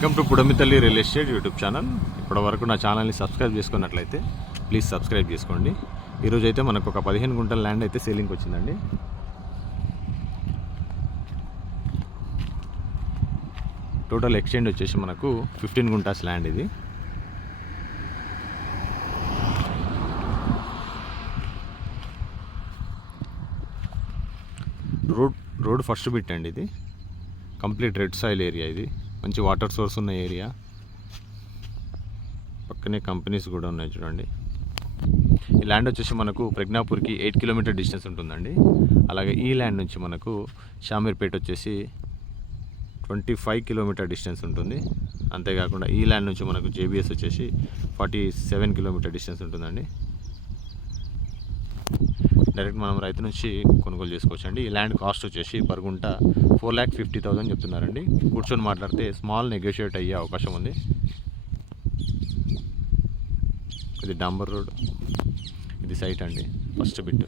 Welcome to Pudamitalli real estate YouTube channel. ఇప్పటి వరకు నా ఛానల్ని సబ్స్క్రైబ్ చేసుకున్నట్లయితే ప్లీజ్ సబ్స్క్రైబ్ చేసుకోండి. ఈరోజు అయితే మనకు ఒక 15 గుంటల ల్యాండ్ అయితే సేలింగ్కి వచ్చిందండి. టోటల్ ఎక్స్టెండ్ వచ్చేసి మనకు 15 గుంటాస్ ల్యాండ్ ఇది. రోడ్ ఫస్ట్ బిట్ అండి ఇది. కంప్లీట్ రెడ్ సాయిల్ ఏరియా ఇది. మంచి వాటర్ సోర్స్ ఉన్న ఏరియా. పక్కనే కంపెనీస్ కూడా ఉన్నాయి చూడండి. ఈ ల్యాండ్ వచ్చేసి మనకు ప్రజ్ఞాపూర్కి 8 కిలోమీటర్ డిస్టెన్స్ ఉంటుందండి. అలాగే ఈ ల్యాండ్ నుంచి మనకు షామీర్పేట వచ్చేసి 25 కిలోమీటర్ డిస్టెన్స్ ఉంటుంది. అంతేకాకుండా ఈ ల్యాండ్ నుంచి మనకు జేబీఎస్ వచ్చేసి 47 కిలోమీటర్ డిస్టెన్స్ ఉంటుందండి. డైరెక్ట్ మనం రైతు నుంచి కొనుగోలు చేసుకోవచ్చు అండి. ఈ ల్యాండ్ కాస్ట్ వచ్చేసి పర్ గుంట 4,50,000 చెప్తున్నారండి. కూర్చొని మాట్లాడితే స్మాల్ నెగోషియేట్ అయ్యే అవకాశం ఉంది. ఇది డాంబర్ రోడ్, ఇది సైట్ అండి ఫస్ట్ బిట్.